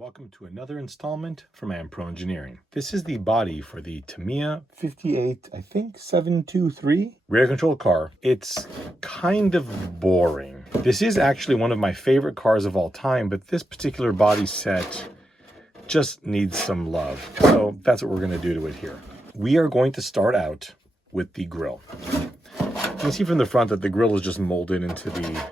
welcome to another installment from Pro Engineering. This is the body for the Tamiya 723 rear control car. It's kind of boring. This is actually one of my favorite cars of all time, but this particular body set just needs some love. So that's what we're going to do to it here. We are going to start out with the grille. You can see from the front that the grille is just molded into the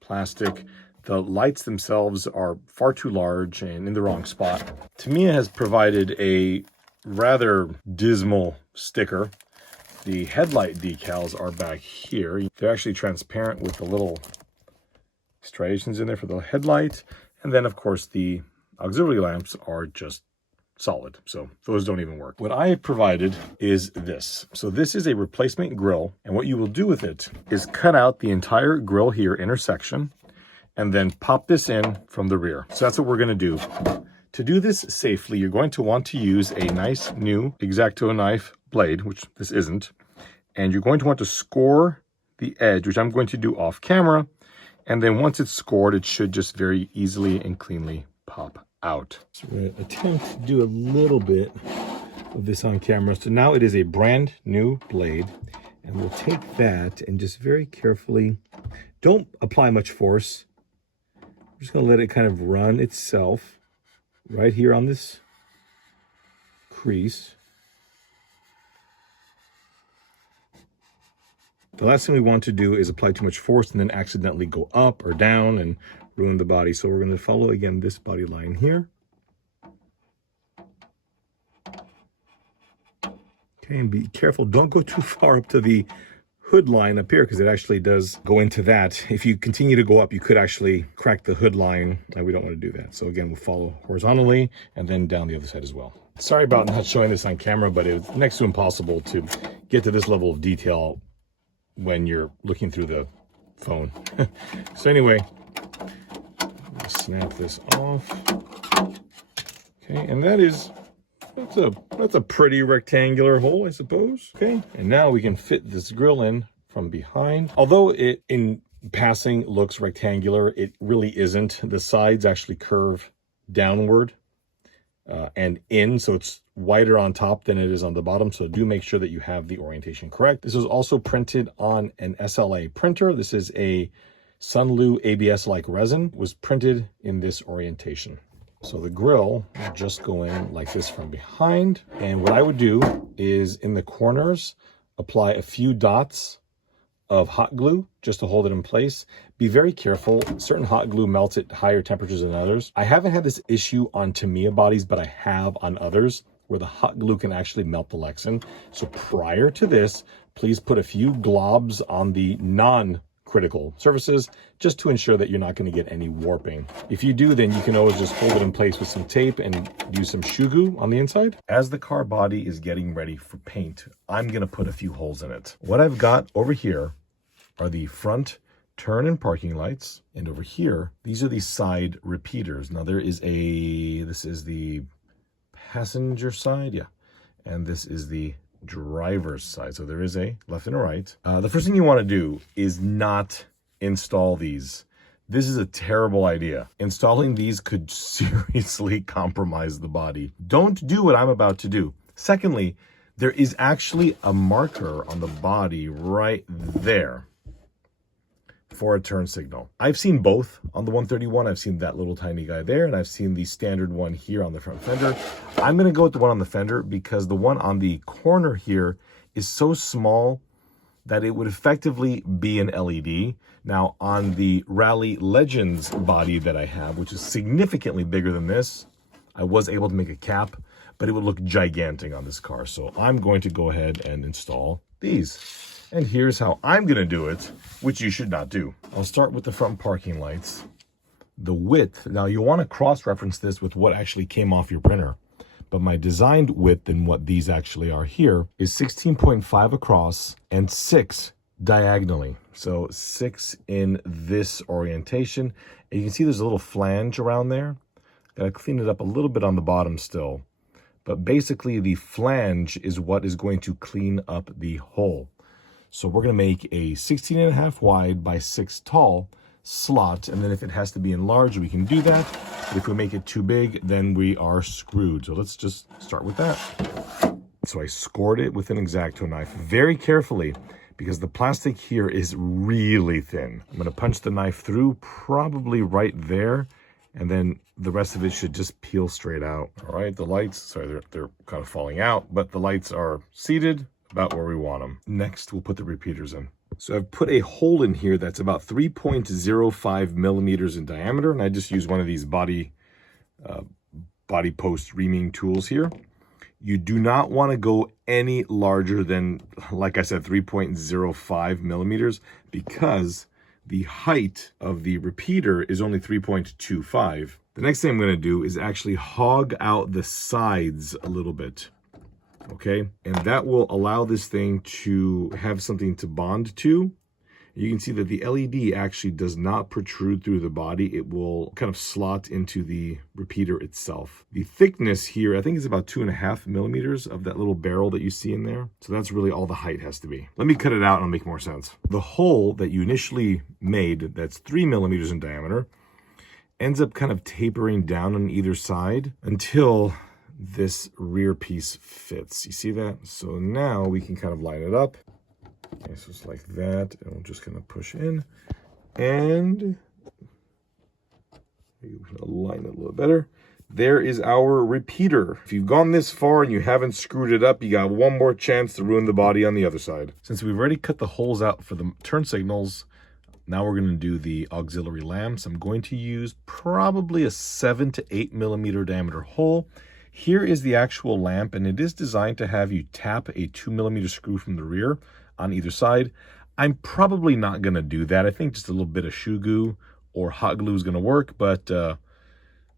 plastic. The lights themselves are far too large and in the wrong spot. Tamiya has provided a rather dismal sticker. The headlight decals are back here. They're actually transparent with the little striations in there for the headlight. And then, of course, the auxiliary lamps are just solid, so those don't even work. What I have provided is this. So this is a replacement grille, and what you will do with it is cut out the entire grille here intersection and then pop this in from the rear. So that's what we're going to do. To do this safely, you're going to want to use a nice new X-Acto knife blade, which this isn't, and you're going to want to score the edge, which I'm going to do off camera, and then once it's scored, it should just very easily and cleanly pop out. So we're going to attempt to do a little bit of this on camera. So now it is a brand new blade, and we'll take that and just very carefully, don't apply much force. I'm just going to let it kind of run itself right here on this crease. The last thing we want to do is apply too much force and then accidentally go up or down and ruin the body. So we're going to follow again this body line here. Okay, and be careful. Don't go too far up to the hood line up here because it actually does go into that. If you continue to go up, you could actually crack the hood line, and we don't want to do that. So again, we'll follow horizontally and then down the other side as well. Sorry about not showing this on camera, but it's next to impossible to get to this level of detail when you're looking through the phone. So anyway, snap this off. Okay, and that's a pretty rectangular hole, I suppose. Okay, and now we can fit this grill in from behind. Although it in passing looks rectangular, it really isn't. The sides actually curve downward and in, so it's wider on top than it is on the bottom. So do make sure that you have the orientation correct. This was also printed on an SLA printer. This is a Sunlu ABS-like resin, was printed in this orientation. So the grill will just go in like this from behind. And what I would do is in the corners, apply a few dots of hot glue just to hold it in place. Be very careful. Certain hot glue melts at higher temperatures than others. I haven't had this issue on Tamiya bodies, but I have on others where the hot glue can actually melt the Lexan. So prior to this, please put a few globs on the non-critical surfaces just to ensure that you're not going to get any warping. If you do, then you can always just hold it in place with some tape and use some shoe glue on the inside. As the car body is getting ready for paint, I'm going to put a few holes in it. What I've got over here are the front turn and parking lights, and over here, these are the side repeaters. Now this is the passenger side, yeah, and this is the driver's side. So there is a left and a right. The first thing you want to do is not install these. This is a terrible idea. Installing these could seriously compromise the body. Don't do what I'm about to do. Secondly, there is actually a marker on the body right there for a turn signal. I've seen both on the 131. I've seen that little tiny guy there, and I've seen the standard one here on the front fender. I'm going to go with the one on the fender because the one on the corner here is so small that it would effectively be an LED. Now, on the Rally Legends body that I have, which is significantly bigger than this, I was able to make a cap, but it would look gigantic on this car. So I'm going to go ahead and install these. And here's how I'm going to do it, which you should not do. I'll start with the front parking lights. The width, now you want to cross-reference this with what actually came off your printer. But my designed width and what these actually are here is 16.5 across and 6 diagonally. So 6 in this orientation. And you can see there's a little flange around there. Got to clean it up a little bit on the bottom still. But basically the flange is what is going to clean up the hole. So we're going to make a 16.5 wide by 6 tall. slot, and then if it has to be enlarged, we can do that. But if we make it too big, then we are screwed. So let's just start with that. So I scored it with an X-Acto knife very carefully because the plastic here is really thin. I'm going to punch the knife through probably right there, and then the rest of it should just peel straight out. All right, the lights, sorry, they're kind of falling out, but the lights are seated about where we want them. Next, we'll put the repeaters in. So I've put a hole in here that's about 3.05 millimeters in diameter, and I just use one of these body post reaming tools here. You do not want to go any larger than, like I said, 3.05 millimeters, because the height of the repeater is only 3.25. The next thing I'm going to do is actually hog out the sides a little bit. Okay, and that will allow this thing to have something to bond to. You can see that the LED actually does not protrude through the body. It will kind of slot into the repeater itself. The thickness here, I think, is about 2.5 millimeters of that little barrel that you see in there. So that's really all the height has to be. Let me cut it out and it'll make more sense. The hole that you initially made, that's 3 millimeters in diameter, ends up kind of tapering down on either side until this rear piece fits. You see that? So now we can kind of line it up. Okay, so it's like that, and we're just going to push in, and align it a little better. There is our repeater. If you've gone this far and you haven't screwed it up, you got one more chance to ruin the body on the other side. Since we've already cut the holes out for the turn signals, now we're going to do the auxiliary lamps. I'm going to use probably a 7 to 8 millimeter diameter hole. Here is the actual lamp, and it is designed to have you tap a 2 millimeter screw from the rear on either side. I'm probably not going to do that. I think just a little bit of shoe glue or hot glue is going to work, but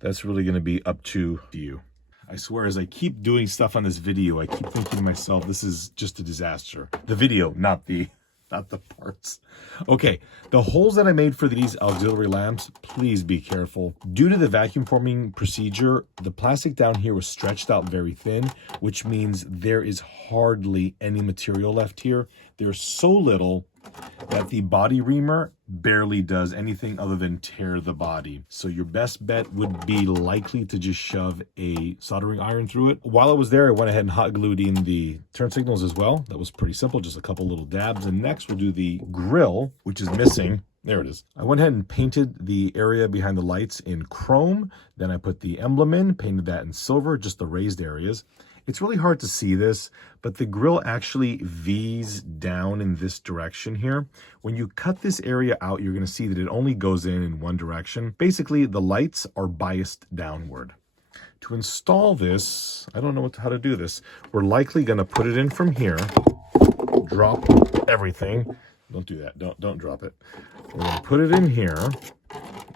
that's really going to be up to you. I swear, as I keep doing stuff on this video, I keep thinking to myself, this is just a disaster. The video, not the parts. Okay, the holes that I made for these auxiliary lamps, please be careful. Due to the vacuum forming procedure, the plastic down here was stretched out very thin, which means there is hardly any material left here. There's so little that the body reamer barely does anything other than tear the body. So your best bet would be likely to just shove a soldering iron through it. While I was there, I went ahead and hot glued in the turn signals as well. That was pretty simple, just a couple little dabs. And next we'll do the grill, which is missing. There it is. I went ahead and painted the area behind the lights in chrome. Then I put the emblem in, painted that in silver, just the raised areas. It's really hard to see this, but the grill actually V's down in this direction here. When you cut this area out, you're going to see that it only goes in one direction. Basically, the lights are biased downward. To install this, I don't know how to do this. We're likely going to put it in from here, drop everything. Don't do that. Don't drop it. We're going to put it in here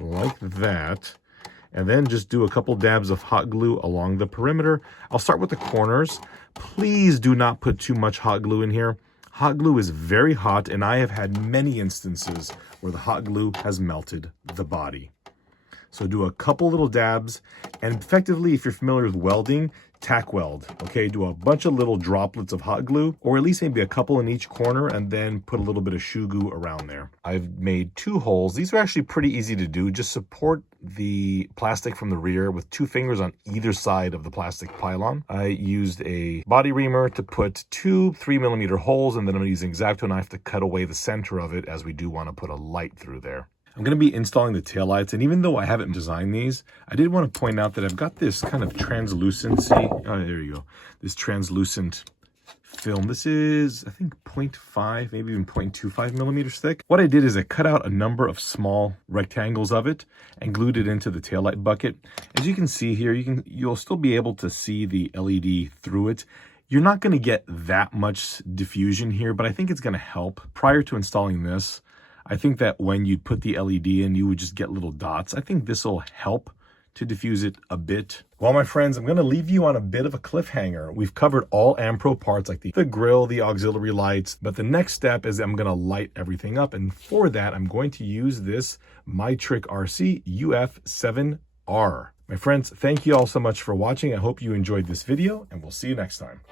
like that. And then just do a couple dabs of hot glue along the perimeter. I'll start with the corners. Please do not put too much hot glue in here. Hot glue is very hot, and I have had many instances where the hot glue has melted the body. So do a couple little dabs, and effectively, if you're familiar with welding, tack weld, okay? Do a bunch of little droplets of hot glue, or at least maybe a couple in each corner, and then put a little bit of shoe glue around there. I've made 2 holes. These are actually pretty easy to do. Just support the plastic from the rear with 2 fingers on either side of the plastic pylon. I used a body reamer to put 2 3 millimeter holes, and then I'm using an X-Acto knife to cut away the center of it, as we do want to put a light through there. I'm going to be installing the taillights, and even though I haven't designed these, I did want to point out that I've got this kind of translucency. Oh, there you go. This translucent film. This is, I think, 0.5, maybe even 0.25 millimeters thick. What I did is I cut out a number of small rectangles of it and glued it into the taillight bucket. As you can see here, you'll still be able to see the LED through it. You're not going to get that much diffusion here, but I think it's going to help. Prior to installing this, I think that when you put the LED in, you would just get little dots. I think this will help to diffuse it a bit. Well, my friends, I'm going to leave you on a bit of a cliffhanger. We've covered all AmPro parts like the grill, the auxiliary lights, but the next step is I'm going to light everything up. And for that, I'm going to use this MyTrick RC UF7R. My friends, thank you all so much for watching. I hope you enjoyed this video, and we'll see you next time.